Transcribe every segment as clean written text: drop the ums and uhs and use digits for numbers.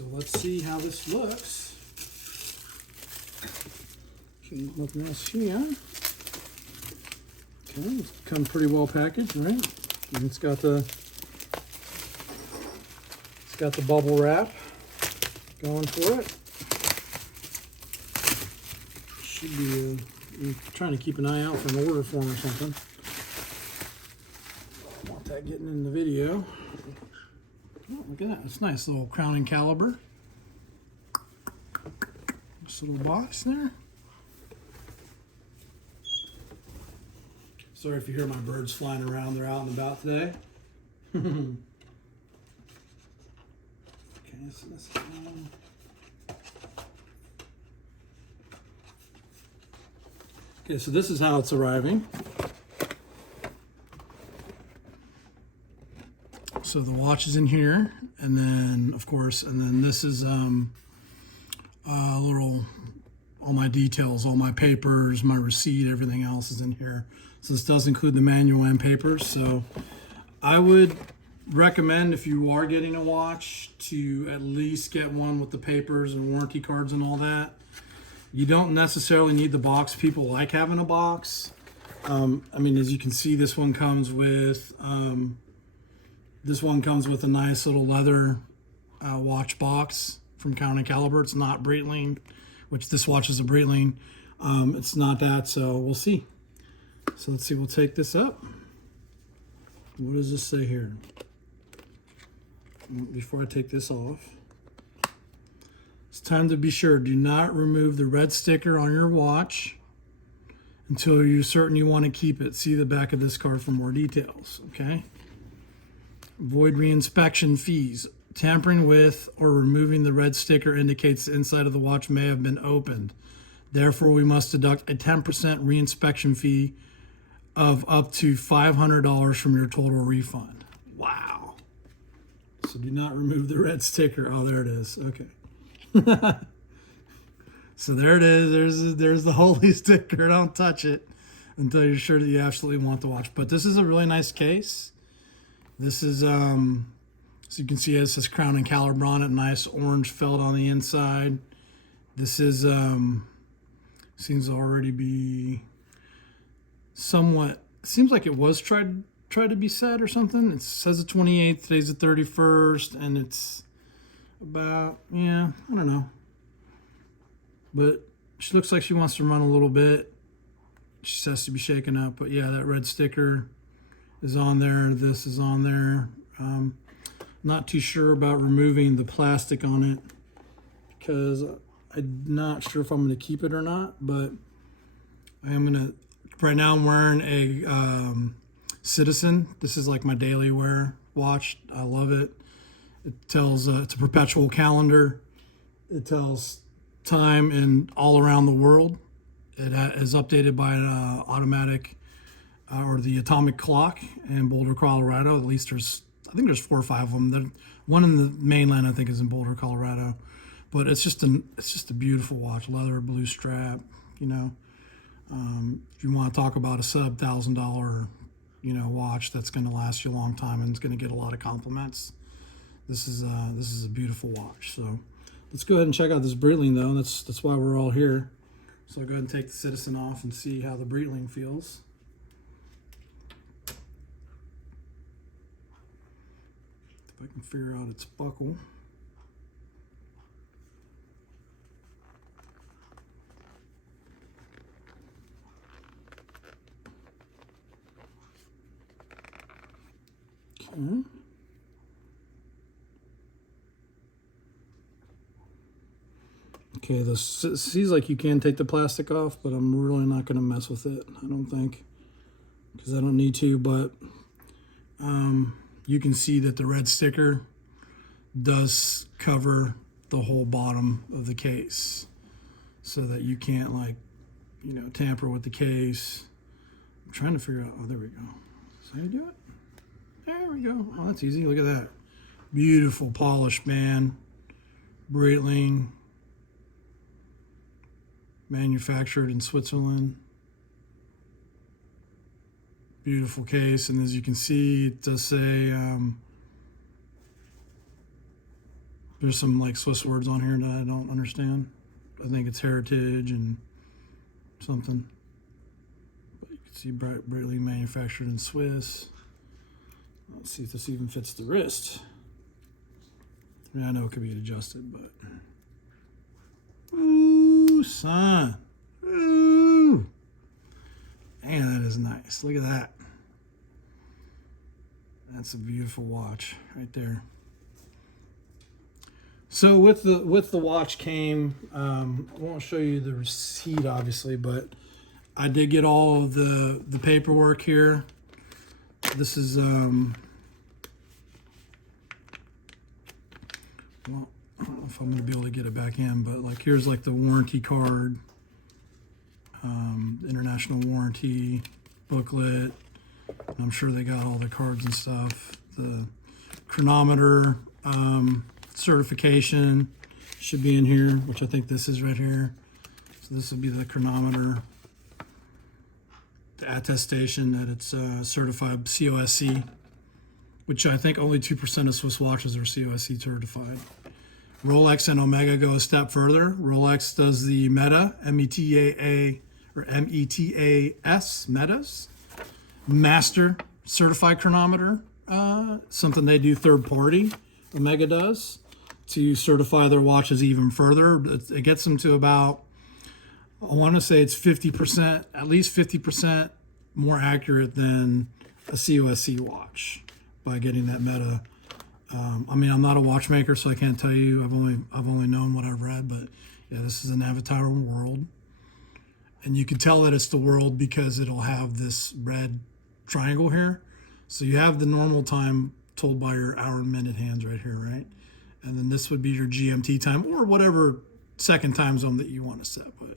So let's see how this looks. Okay, looking at this here. Okay, it's come pretty well packaged, right? And it's got the bubble wrap going for it. Should be I'm trying to keep an eye out for an order form or something. Don't want that getting in the video. Oh, look at that. It's nice little crowning caliber. This little box there. Sorry if you hear my birds flying around. They're out and about today. Okay, so this is okay, so this is how it's arriving. So the watch is in here, and then of course, and then this is little, all my details, all my papers, my receipt, everything else is in here. So this does include the manual and papers. So I would recommend, if you are getting a watch, to at least get one with the papers and warranty cards and all that. You don't necessarily need the box. People like having a box. I mean, as you can see, this one comes with a nice little leather watch box from Count & Caliber. It's not Breitling, which this watch is a Breitling. It's not that, so we'll see. So let's see, we'll take this up. What does this say here? Before I take this off. It's time to be sure, do not remove the red sticker on your watch until you're certain you want to keep it. See the back of this card for more details, okay? Avoid reinspection fees. Tampering with or removing the red sticker indicates the inside of the watch may have been opened. Therefore, we must deduct a 10% reinspection fee of up to $500 from your total refund. Wow. So do not remove the red sticker. Oh, there it is. Okay. So there it is. There's the holy sticker. Don't touch it until you're sure that you absolutely want the watch. But this is a really nice case. This is, so you can see it says Crown & Caliber on it. Nice orange felt on the inside. This is, seems to already be somewhat, seems like it was tried to be set or something. It says the 28th, today's the 31st, and it's about, yeah, I don't know. But she looks like she wants to run a little bit. She has to be shaken up, but yeah, that red sticker is on there. This is on there. Not too sure about removing the plastic on it because I'm not sure if I'm going to keep it or not, but I am going to, right now I'm wearing a Citizen. This is like my daily wear watch. I love it. It tells, it's a perpetual calendar. It tells time in all around the world. It is updated by an automatic or the atomic clock in Boulder, Colorado. At least I think there's 4 or 5 of them. One in the mainland, I think, is in Boulder, Colorado. But it's just a beautiful watch, leather, blue strap. You know, if you want to talk about a sub $1,000, watch that's going to last you a long time and it's going to get a lot of compliments. This is a beautiful watch. So let's go ahead and check out this Breitling, though. That's why we're all here. So I'll go ahead and take the Citizen off and see how the Breitling feels. If I can figure out its buckle. Okay. Okay, this seems like you can take the plastic off, but I'm really not going to mess with it, I don't think, because I don't need to, but you can see that the red sticker does cover the whole bottom of the case so that you can't, like, tamper with the case. I'm trying to figure out, oh, there we go. Is that how you do it? There we go. Oh, that's easy. Look at that. Beautiful polished band. Breitling. Manufactured in Switzerland. Beautiful case, and as you can see, it does say There's some like Swiss words on here that I don't understand. I think it's heritage and something. But you can see Breitling manufactured in Swiss. Let's see if this even fits the wrist. I mean, I know it could be adjusted, but ooh, son, ooh, man, that is nice. Look at that. That's a beautiful watch right there. So with the watch came, I won't show you the receipt obviously, but I did get all of the paperwork here. This is well, I don't know if I'm gonna be able to get it back in, but like here's like the warranty card, international warranty booklet. I'm sure they got all the cards and stuff. The chronometer certification should be in here, which I think this is right here. So this would be the chronometer, the attestation that it's certified COSC, which I think only 2% of Swiss watches are COSC certified. Rolex and Omega go a step further. Rolex does the META, M-E-T-A-A, or M-E-T-A-S, METAS, Master Certified Chronometer, something they do third party, Omega does, to certify their watches even further. It gets them to about, I want to say it's 50%, at least 50% more accurate than a COSC watch by getting that META. I mean, I'm not a watchmaker, so I can't tell you. I've only known what I've read, but yeah, this is a Navitimer World, and you can tell that it's the World because it'll have this red triangle here. So you have the normal time told by your hour and minute hands right here, right? And then this would be your GMT time or whatever second time zone that you want to set. But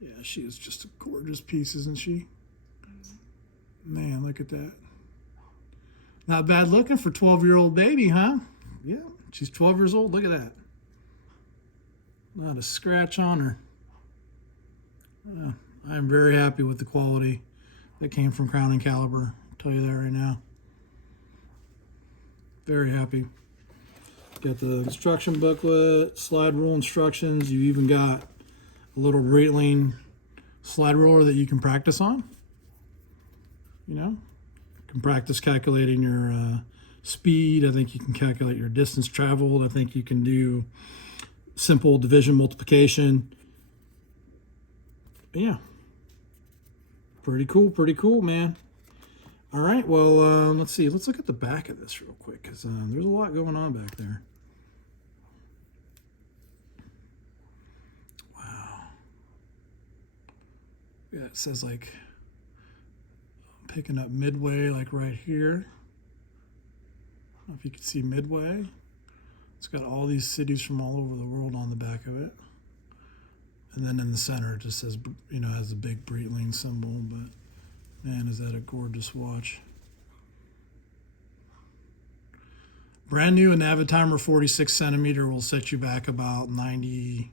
yeah, she is just a gorgeous piece, isn't she? Man, look at that. Not bad looking for 12-year-old baby, huh? Yeah, she's 12 years old. Look at that. Not a scratch on her. I'm very happy with the quality that came from Crown and Caliber. I'll tell you that right now. Very happy. Got the instruction booklet, slide rule instructions. You even got a little Breitling slide ruler that you can practice on. You know, you can practice calculating your speed. I think you can calculate your distance traveled. I think you can do simple division multiplication. Yeah, pretty cool, man. All right, well, let's see. Let's look at the back of this real quick because there's a lot going on back there. Wow. Yeah, it says like picking up Midway, like right here. I don't know if you can see Midway. It's got all these cities from all over the world on the back of it. And then in the center, it just says, you know, has a big Breitling symbol. But man, is that a gorgeous watch. Brand new, a Navitimer 46 centimeter will set you back about 90.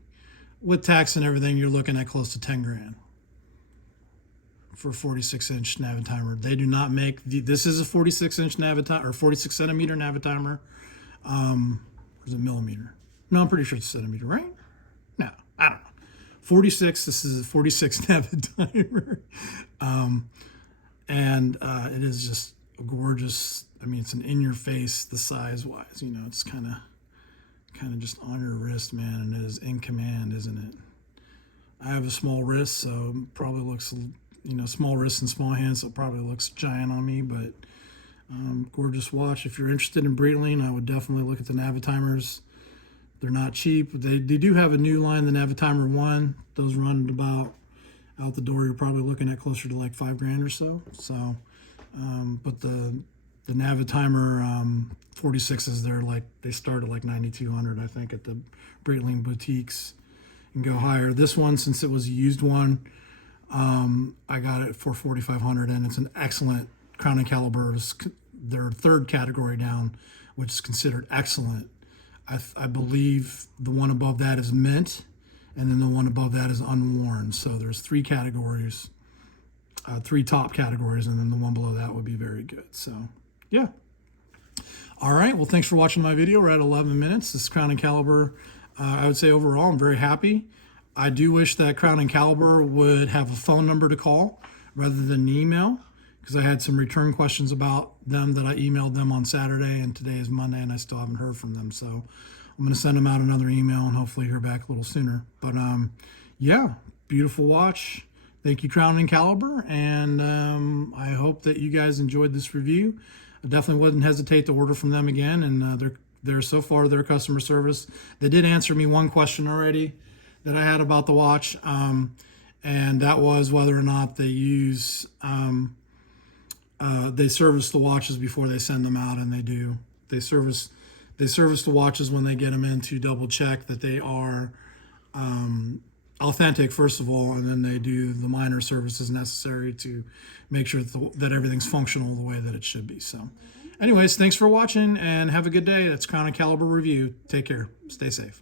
With tax and everything, you're looking at close to 10 grand for a 46-inch Navitimer. They do not make, this is a 46-inch Navitimer, or 46 centimeter Navitimer. Or is it millimeter? No, I'm pretty sure it's centimeter, right? No, I don't know. 46, this is a 46 Navitimer. And it is just a gorgeous, I mean, it's an in-your-face, the size-wise, you know, it's kind of just on your wrist, man, and it is in command, isn't it? I have a small wrist, so it probably looks, you know, small wrists and small hands, so it probably looks giant on me, but gorgeous watch. If you're interested in Breitling, I would definitely look at the Navitimers. They're not cheap. They do have a new line, the Navitimer 1. Those run at about, out the door, you're probably looking at closer to like 5 grand or so. So, but the Navitimer 46s, they're like, they start at like 9,200, I think, at the Breitling boutiques and go higher. This one, since it was a used one, I got it for 4,500, and it's an excellent Crown and Caliber. It's their third category down, which is considered excellent. I believe the one above that is mint, and then the one above that is unworn. So there's 3 categories, 3 top categories, and then the one below that would be very good. So, yeah. All right. Well, thanks for watching my video. We're at 11 minutes. This Crown and Caliber, I would say overall, I'm very happy. I do wish that Crown and Caliber would have a phone number to call rather than an email, because I had some return questions about them that I emailed them on Saturday, and today is Monday, and I still haven't heard from them. So I'm going to send them out another email and hopefully hear back a little sooner. But yeah, beautiful watch. Thank you, Crown and Caliber, and I hope that you guys enjoyed this review. I definitely wouldn't hesitate to order from them again, and they're so far, their customer service. They did answer me one question already that I had about the watch, and that was whether or not they use they service the watches before they send them out, and they do. They service the watches when they get them in to double check that they are authentic, first of all, and then they do the minor services necessary to make sure that everything's functional the way that it should be. So anyways, thanks for watching and have a good day. That's Crown and Caliber Review. Take care. Stay safe.